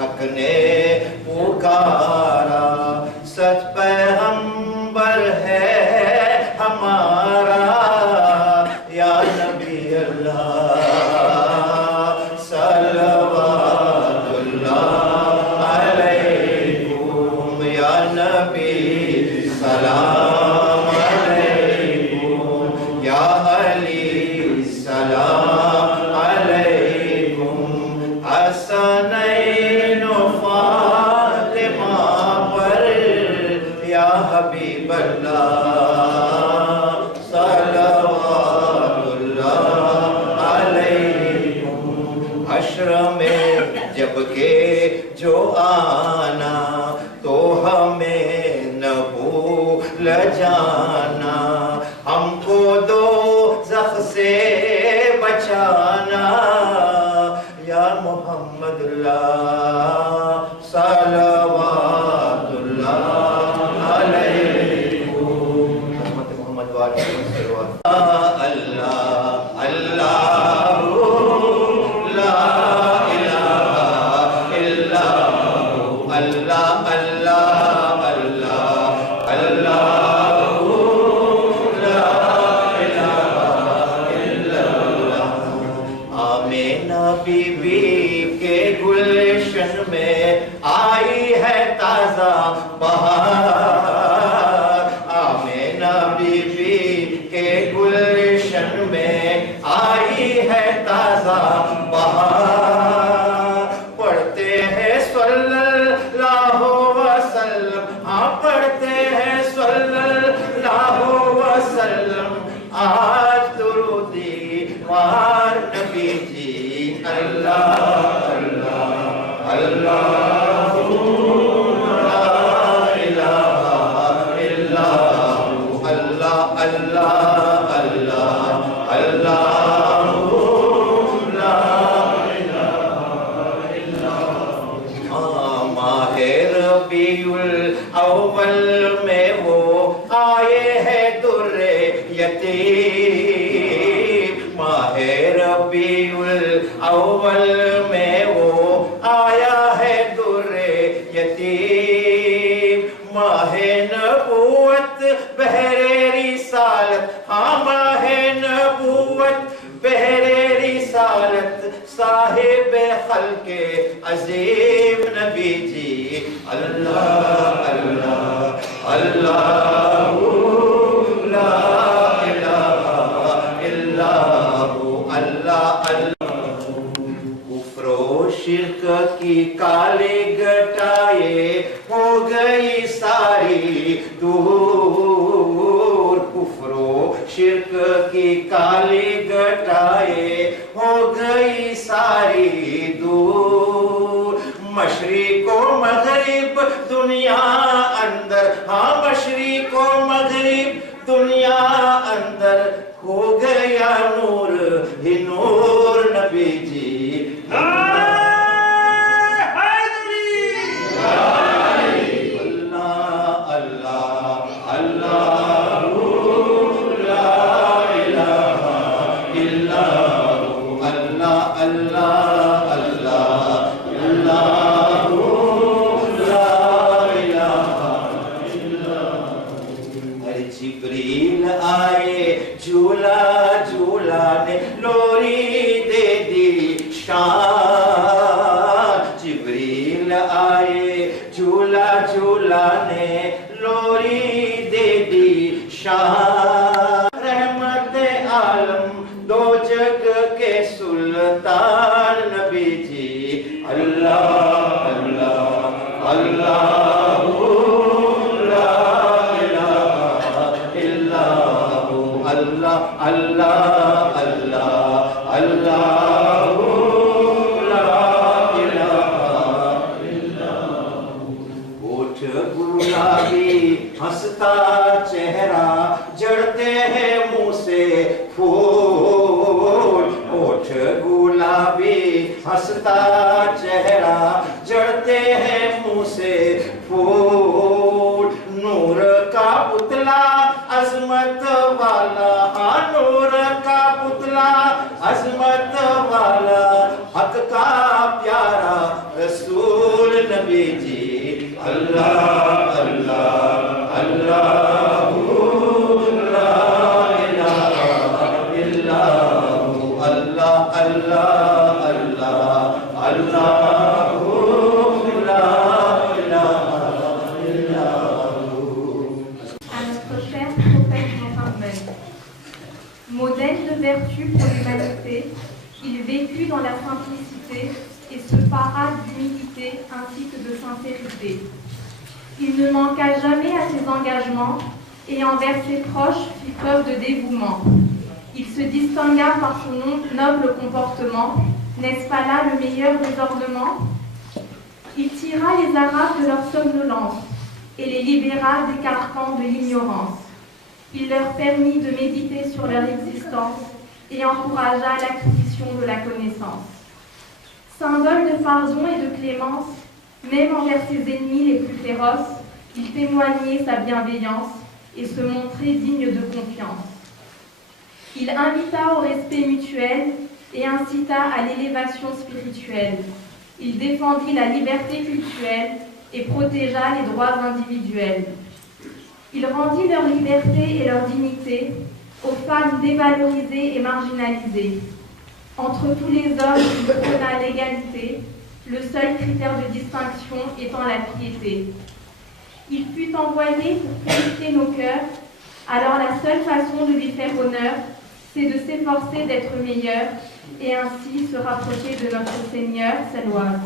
حق نے پکارا، سچ پیغمبر ہے ہمارا یا نبی اللہ صلوات اللہ علیکم، یا نبی سلام علیکم، یا علی سلام علیکم، حسنین و فاطمہ پر یا حبیب اللہ صلوات اللہ علیکم۔ حشر میں جب کہ جو آنا تو ہمیں نہ بھول جانا، ہم کو دوزخ سے بچانا یا محمد اللہ صلوات اللہ علیکم۔ رحمت محمد والی اللہ اللہ لا الہ الا اللہ اللہ اللہ اللہ لا الہ الا اللہ۔ آمینہ بی بی کے گلشن میں آئی ہے تازہ بہار، آمینہ بی بی کے گلشن میں آئی ہے تازہ بہار، پڑھتے ہیں صلی اللہ وسلم، ہاں پڑھتے ہیں صلی اللہ وسلم، آج درودی وار نبی جی اللہ اللہ اللہ لا الہ الا اللہ اللہ اللہ اللہ لا ماہ ربیع الاول میں وہ آئے ہیں در یتیم، ماہ ربیع الاول میں وہ آیا ہے در یتیم، ماہ نبوت بہر رسالت، ہاں ماہ نبوت بہر رسالت، صاحب خلق عظیم نبی جی اللہ اللہ اللہ لا الہ الا اللہ اللہ۔ کفر و شرک کی کالی گٹائے ہو گئی ساری دور، کفر و شرک کی کالی گٹائے ہو گئی ساری دور، مشرق و مغرب دنیا اندر، ہاں مشرق و مغرب دنیا اندر ہو گیا نور ہی نور نبی جی جبریل آئے جھولا جھولانے لوری دے دی شان، جبریل آئے جھولا جھولانے لوری دے دی شان، رحمت عالم دو جگ کے سلطان نبی جی اللہ اللہ اللہ اللہ اللہ اللہ لا الہ الا اللہ۔ ہوٹھ گلابی ہنستا چہرہ جڑتے ہیں منہ سے پھول، ہوٹھ گلابی ہنستا چہرہ جڑتے ہیں منہ سے پھول، نور کا پتلا عظمت والا، ہاں نور کا پتلا عظمت والا، حق کا پیارا रसूल नबी जी अल्लाह अल्लाह अल्लाह ला इलाहा इल्लल्लाह अल्लाह अल्लाह अल्लाह अल्लाह ला इलाहा इल्लल्लाह। À notre cher prophète Mohammed, modèle de vertu pour l'humanité, il vécut dans la simplicité et se para d'humilité ainsi que de sincérité. Il ne manqua jamais à ses engagements et envers ses proches fit preuve de dévouement. Il se distingua par son noble comportement, n'est-ce pas là le meilleur des ornements? Il tira les Arabes de leur somnolence et les libéra des carcans de l'ignorance. Il leur permit de méditer sur leur existence et encouragea l'acquisition de la connaissance. Symbole de pardon et de clémence, même envers ses ennemis les plus féroces, il témoignait sa bienveillance et se montrait digne de confiance. Il invita au respect mutuel et incita à l'élévation spirituelle. Il défendit la liberté cultuelle et protégea les droits individuels. Il rendit leur liberté et leur dignité aux femmes dévalorisées et marginalisées. Entre tous les hommes, il prôna l'égalité, le seul critère de distinction étant la piété. Il fut envoyé pour purifier nos cœurs, alors la seule façon de lui faire honneur, c'est de s'efforcer d'être meilleur et ainsi se rapprocher de notre Seigneur, Salawat.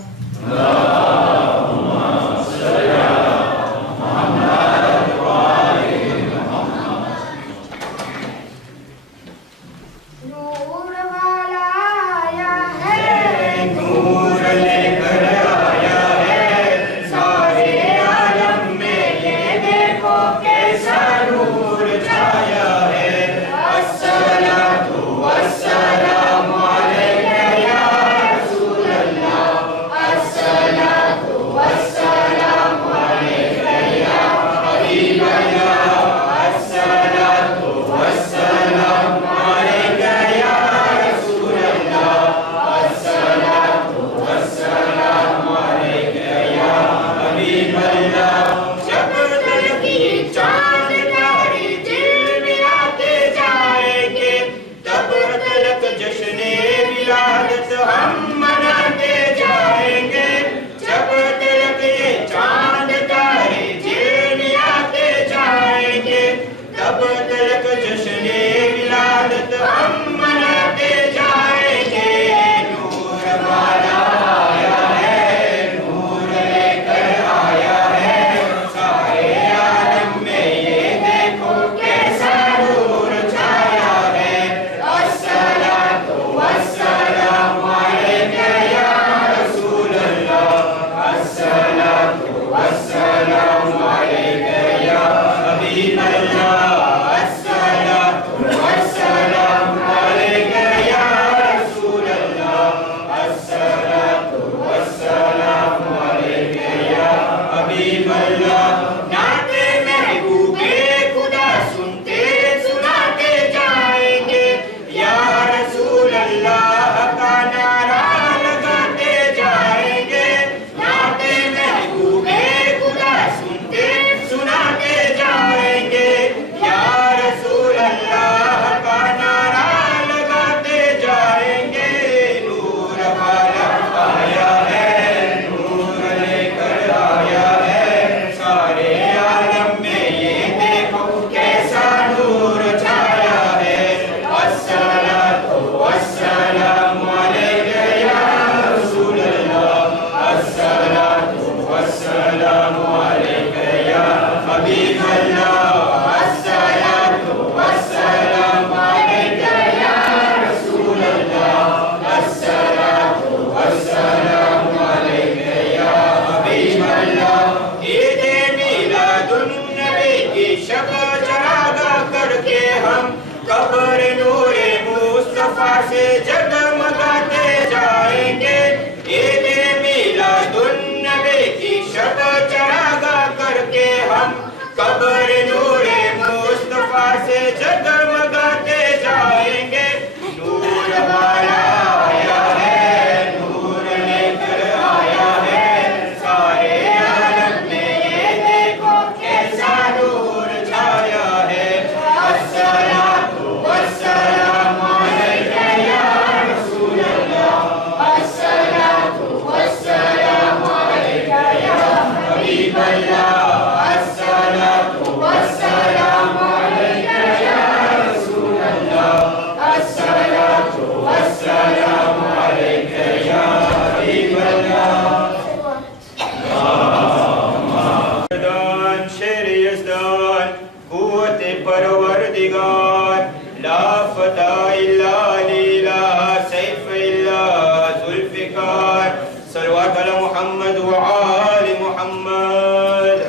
As-salatu على محمد وآل محمد.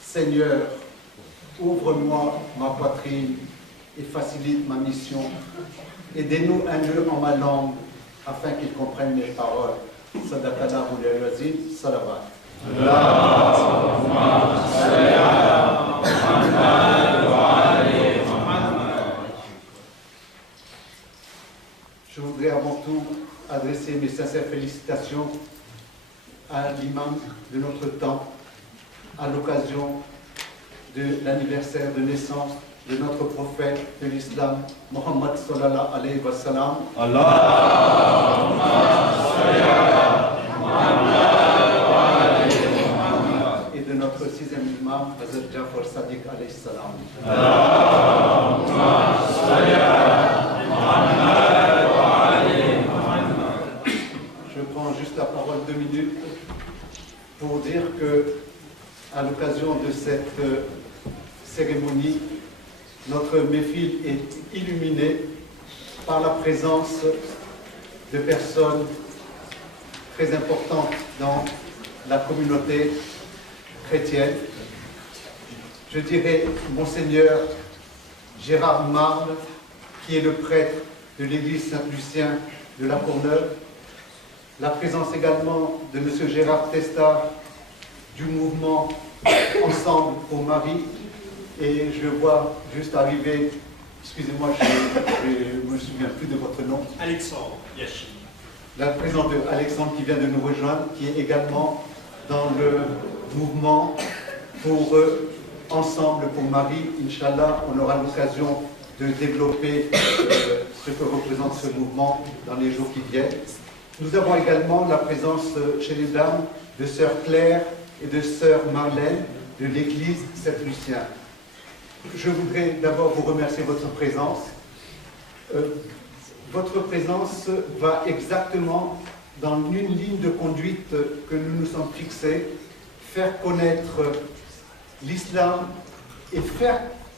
Seigneur, ouvre-moi ma poitrine et facilite ma mission. Aidez-nous un lieu en ma langue afin qu'ils comprennent mes paroles. Sadaqallah al-Azim, salawat. Je voudrais avant tout adresser mes sincères félicitations à l'imam de notre temps, à l'occasion de l'anniversaire de naissance de notre prophète de l'islam, Mohammed sallallahu alayhi wa sallam. Et de notre sixième imam, Hazrat Jafar Sadiq alayhi salam. Je prends juste la parole 2 minutes pour dire que à l'occasion de cette cérémonie, notre méfil est illuminé par la présence de personnes très importantes dans la communauté chrétienne. Je dirais Monseigneur Gérard Marle, qui est le prêtre de l'église Saint-Lucien de la Courneuve, la présence également de M. Gérard Testa du mouvement Ensemble pour Marie, et je vois juste arriver, excusez-moi, je ne me souviens plus de votre nom. Alexandre Yachi. La présence de Alexandre qui vient de nous rejoindre, qui est également dans le mouvement pour Ensemble pour Marie. Inch'Allah, on aura l'occasion de développer ce que représente ce mouvement dans les jours qui viennent. Nous avons également la présence chez les dames de sœur Claire et de sœur Marlène de l'église Saint-Lucien. Je voudrais d'abord vous remercier de votre présence. Votre présence va exactement dans une ligne de conduite que nous nous sommes fixés, faire connaître l'islam et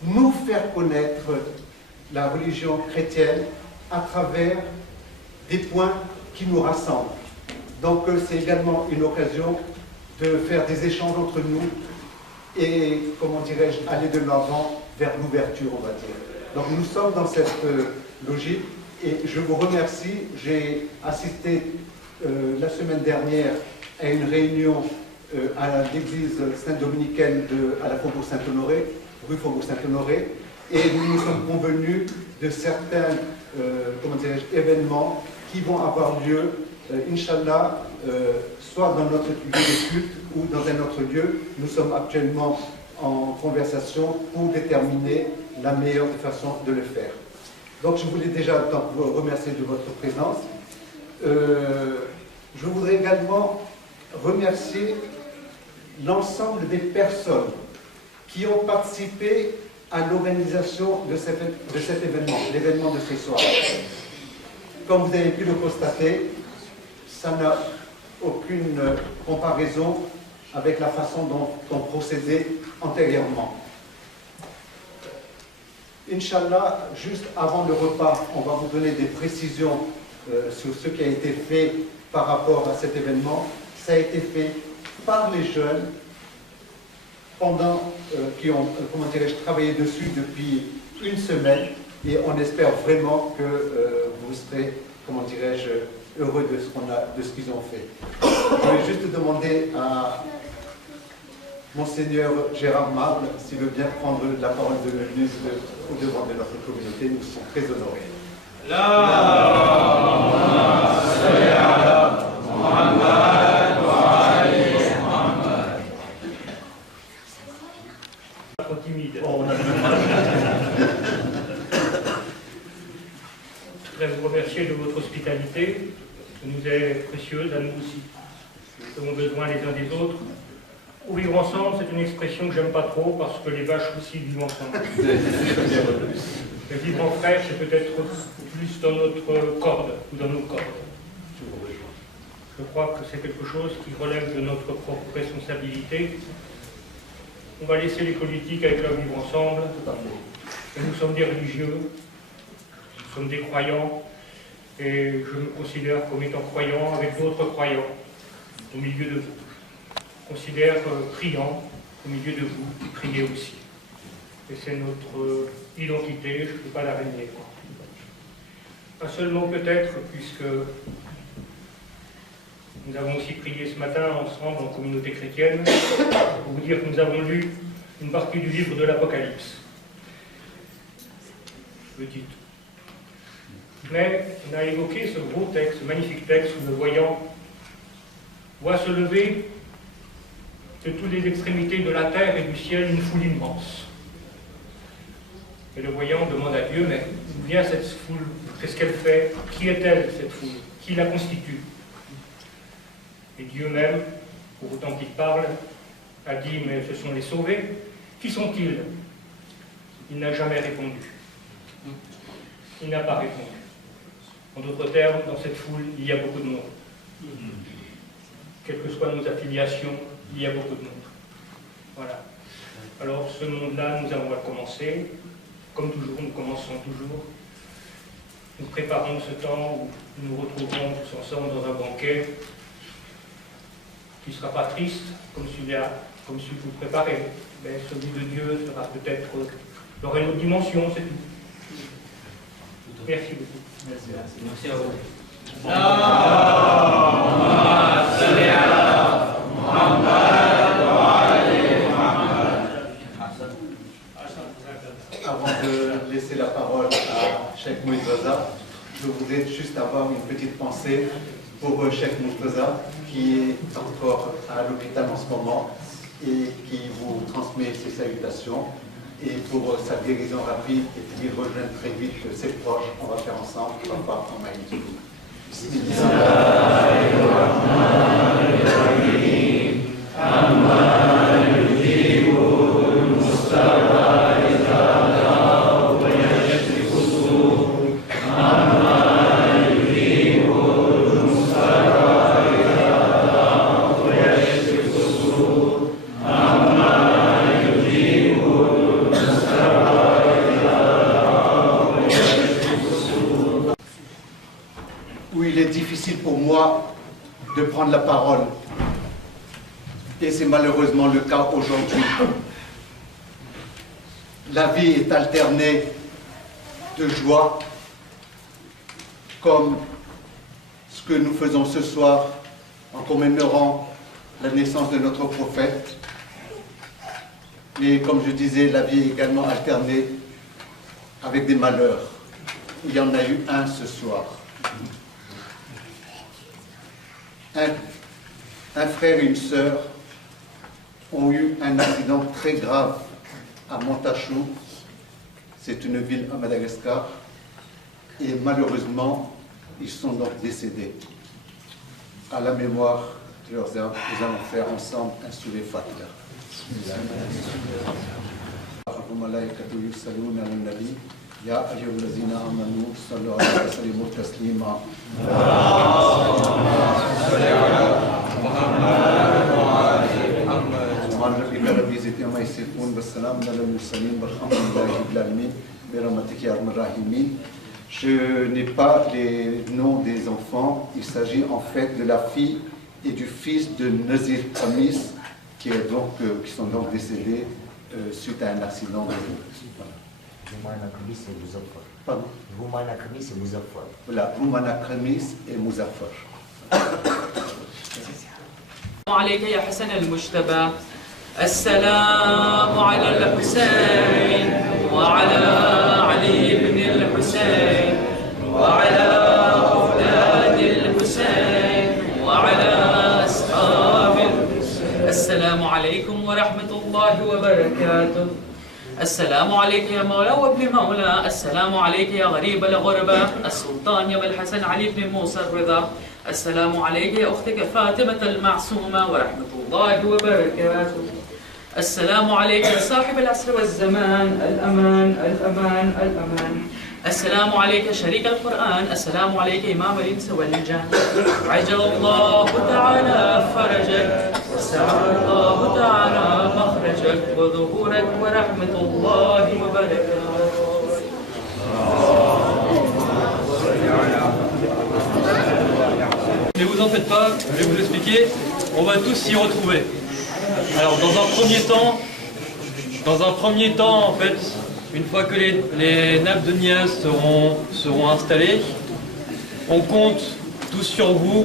nous faire connaître la religion chrétienne à travers des points qui nous rassemblent. Donc c'est également une occasion de faire des échanges entre nous et, comment dirais-je, aller de l'avant vers l'ouverture, on va dire. Donc nous sommes dans cette logique et je vous remercie. J'ai assisté la semaine dernière à une réunion à l'église Saint-Dominicaine à la Faubourg Saint-Honoré, rue Faubourg Saint-Honoré, et nous nous sommes convenus de certains événements qui vont avoir lieu, Inch'Allah, soit dans notre lieu de culte ou dans un autre lieu. Nous sommes actuellement en conversation pour déterminer la meilleure façon de le faire. Donc je voulais déjà vous remercier de votre présence. Je voudrais également remercier l'ensemble des personnes qui ont participé à l'organisation de cet événement, l'événement de ce soir. Comme vous avez pu le constater, ça n'a aucune comparaison avec la façon dont on procédait antérieurement. Inch'Allah, juste avant le repas, on va vous donner des précisions sur ce qui a été fait par rapport à cet événement. Ça a été fait par les jeunes pendant qui ont comment dirais-je, travaillé dessus depuis une semaine et on espère vraiment que vous serez, comment dirais-je, heureux de ce qu'ils ont fait. Je vais juste demander à Monseigneur Gérard Mable s'il veut bien prendre la parole de l'UNUS au devant de notre communauté. Nous sommes très honorés. Trop timide. Je voudrais vous remercier de votre hospitalité, qui nous est précieuse à nous aussi. Nous avons besoin les uns des autres. Pour vivre ensemble, c'est une expression que j'aime pas trop parce que les vaches aussi vivent ensemble. Mais vivre en frère, c'est peut-être plus dans notre corde ou dans nos cordes. Je crois que c'est quelque chose qui relève de notre propre responsabilité. On va laisser les politiques avec leur vivre ensemble. Et nous sommes des religieux, nous sommes des croyants, et je me considère comme étant croyant avec d'autres croyants au milieu de vous. Je me considère priant au milieu de vous, qui priez aussi. Et c'est notre identité, je ne peux pas la renier. Un seul mot peut-être, puisque nous avons aussi prié ce matin ensemble en communauté chrétienne, pour vous dire que nous avons lu une partie du livre de l'Apocalypse. Le titre. Mais on a évoqué ce beau texte, ce magnifique texte, où le voyant voit se lever de toutes les extrémités de la terre et du ciel une foule immense. Et le voyant demande à Dieu, mais d'où vient cette foule? Qu'est-ce qu'elle fait? Qui est-elle, cette foule? Qui la constitue? Et Dieu même, pour autant qu'il parle, a dit, mais ce sont les sauvés. Qui sont-ils? Il n'a jamais répondu. Il n'a pas répondu. En d'autres termes, dans cette foule, il y a beaucoup de monde. Quelles que soient nos affiliations, il y a beaucoup de monde. Voilà. Alors, ce monde-là, nous allons commencer. Comme toujours, nous commençons toujours. Nous préparons ce temps où nous nous retrouverons tous ensemble dans un banquet qui ne sera pas triste, comme celui-là, comme celui que vous préparez. Mais celui de Dieu sera peut-être, aura une autre dimension, c'est tout. Merci beaucoup. Merci à vous. Avant de laisser la parole à Cheikh Murtaza, je voudrais juste avoir une petite pensée pour Cheikh Murtaza, qui est encore à l'hôpital en ce moment et qui vous transmet ses salutations. Et pour sa guérison rapide et qu'il rejoigne très vite ses proches, on va faire ensemble Papa en Maïdou. Où il est difficile pour moi de prendre la parole. Et c'est malheureusement le cas aujourd'hui. La vie est alternée de joie, comme ce que nous faisons ce soir en commémorant la naissance de notre prophète. Mais comme je disais, la vie est également alternée avec des malheurs. Il y en a eu un ce soir. Un frère et une sœur ont eu un accident très grave à Montachou. C'est une ville à Madagascar. Et malheureusement, ils sont donc décédés. À la mémoire de leurs âmes, nous allons faire ensemble un soulet Fatiha. يا أيها الذين آمنوا صلوا عليه وسلموا تسليما سبحان ربك رب العزة عما يصفون والسلام على المرسلين والحمد لله رب العالمين برحمتك يا أرحم الراحمين. Je n'ai pas les noms des enfants, il s'agit en fait de la fille et du fils de Nazir Kamis qui sont donc décédés suite à un accident de route. Rumana Khamis et Muzaffar. Pardon? Rumana Khamis et Muzaffar. Voilà, Rumana Khamis et Muzaffar. عليك يا حسن المجتبى السلام على الحسين وعلى علي بن الحسين وعلى أولاد الحسين وعلى أصحاب السلام عليكم ورحمة الله وبركاته السلام عليك يا مولى وابن مولى السلام عليك يا غريب الغربة السلطان يا الحسن علي بن موسى الرضا السلام عليك يا أختك فاطمة المعصومة ورحمة الله وبركاته السلام عليك يا صاحب العصر والزمان الأمان الأمان الأمان السلام عليك شريك القرآن السلام عليك إمام الإنس والجن عجل الله تعالى فرجك وسعى الله تعالى مخرجك وظهورك ورحمة الله وبركاته. Ne vous en faites pas, je vais vous expliquer, on va tous s'y retrouver. Alors dans un premier temps en fait, une fois que les nappes de niaise seront installées, on compte tous sur vous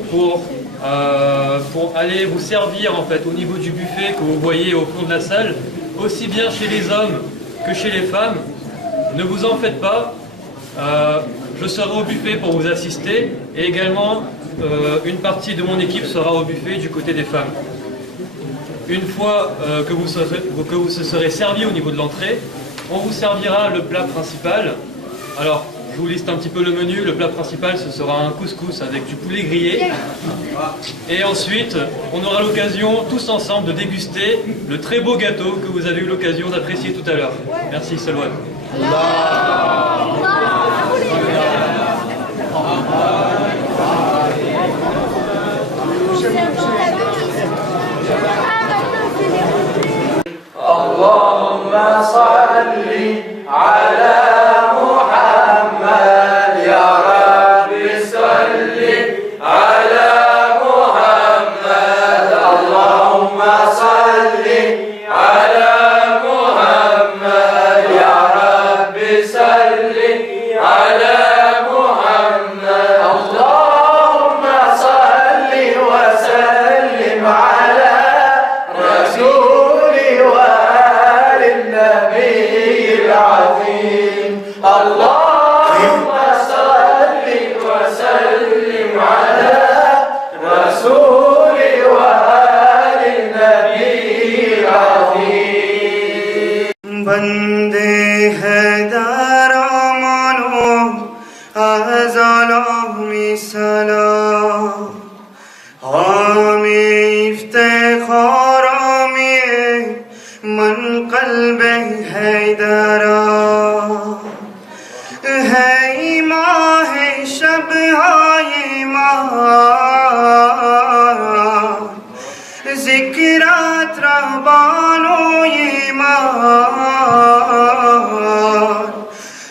pour aller vous servir en fait au niveau du buffet que vous voyez au fond de la salle, aussi bien chez les hommes que chez les femmes. Ne vous en faites pas, je serai au buffet pour vous assister et également une partie de mon équipe sera au buffet du côté des femmes. Une fois que vous se serez servi au niveau de l'entrée, on vous servira le plat principal. Alors, je vous liste un petit peu le menu. Le plat principal, ce sera un couscous avec du poulet grillé. Et ensuite, on aura l'occasion, tous ensemble, de déguster le très beau gâteau que vous avez eu l'occasion d'apprécier tout à l'heure. Merci, Salwan. اللهم صل على محمد يا رب صل على محمد اللهم صل على محمد يا رب صل على محمد اللهم صل وسلم على رسول وآل النبي العظيم اللهم صل وسلم على رسول وآل النبي العظيم بندے حیدر مانو ازالامی سلام آمی افتخارامی من قلب حیدرا ہے ماہ شب های ماه ذکرات رهبانوی مان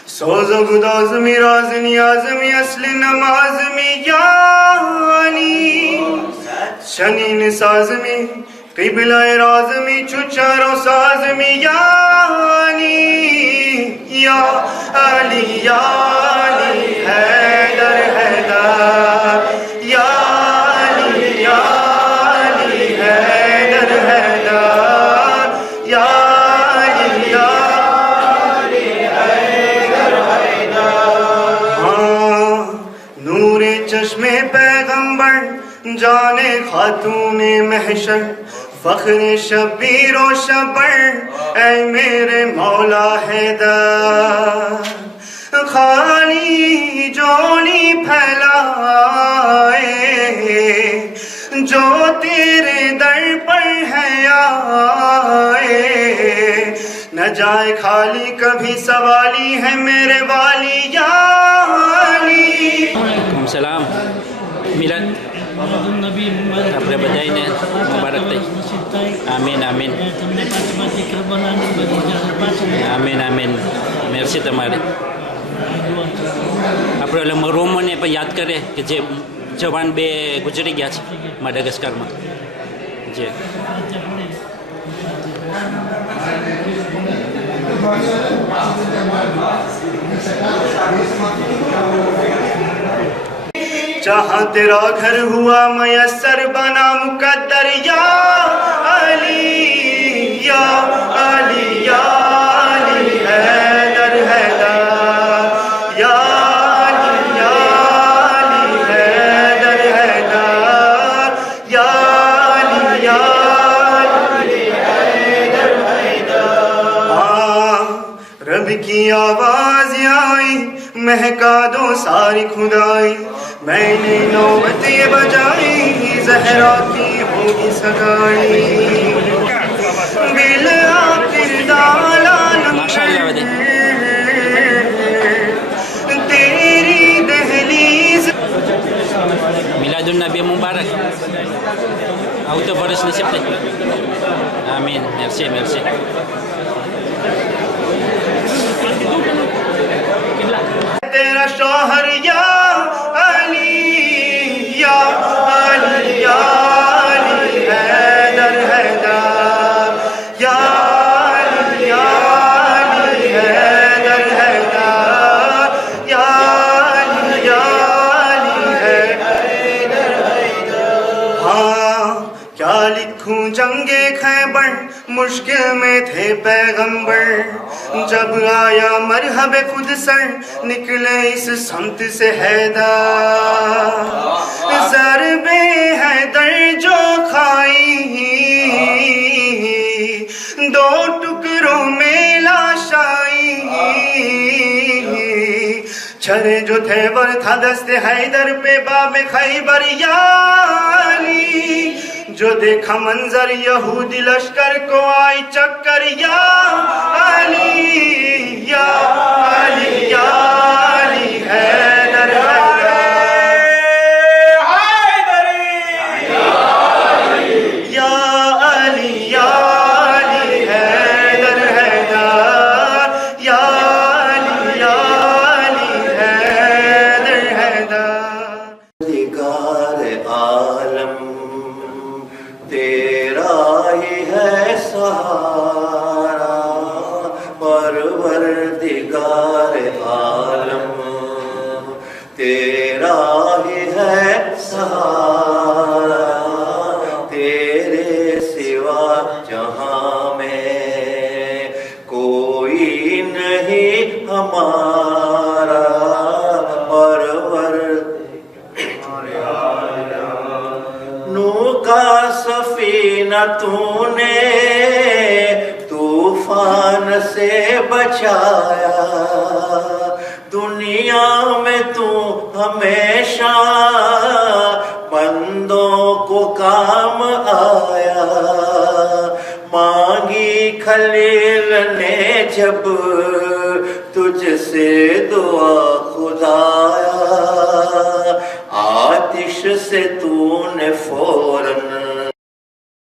سوز و گدازمی رازمی آزمی اصل نمازمی یعنی شنین سازمی قبلہ رازمی چچر و سازمی یعنی یا علی حیدر حیدر یا علی حیدر حیدر یا علی حیدر حیدر ہاں نور چشم پیغمبر جانے خاتون محشر فخر شبیر و شبر اے میرے مولا حیدر خالی جوڑی پھیلائے جو تیرے در پر ہے آئے نہ جائے خالی کبھی سوالی ہے میرے والی یا علی. Salam milad après badaine mubarak tay amin amin amin amin merci તમારે આપણે ઓલા મરોમોને પણ યાદ કરે કે જે જવાન બે ગુજરી ગયા છે માડાગાસ્કરમાં જે جہاں تیرا گھر ہوا میسر بنا مقدر یا علی یا علی یا علی حیدر حیدر یا علی یا علی حیدر حیدر یا علی یا علی حیدر حیدر. رب کی آواز آئی مہکا دو ساری خدائی میں نے نوبت یہ بجائی زہرا کی ہوگی سگائی بالآخر دالان تیری دہلیز. میلاد النبی مبارک. Auto Boris Nisip. Amin. Merci, merci. تیرا شوہر یا علی یا علی یا علی حیدر حیدر یا علی یا علی حیدر حیدر یا علی یا علی حیدر حیدر. ہاں کیا لکھوں جنگ خیبر مشکل میں تھے پیغمبر جب آیا مرحب خود سر نکلے اس سمت سے حیدر ضرب حیدر جو کھائی دو ٹکڑوں میں لاش آئی چھرے جو تھے ور تھا دست حیدر پہ باب خیبر یا علی جو دیکھا منظر یہودی لشکر کو آئی چکر یا علی یا علی یا علی حیدر حیدر یا علی یا علی حیدر حیدر یا علی یا علی حیدر حیدر. دیگر عالم تیرا ہی ہے سہارا پروردگار عالم تیرا ہی ہے سہارا تیرے سوا جہاں میں کوئی نہیں ہمارا نو کا سفینہ تو نے طوفان سے بچایا دنیا میں تو ہمیشہ بندوں کو کام آیا مانگی خلیل نے جب تجھ سے دعا خدایا آتش سے تو نے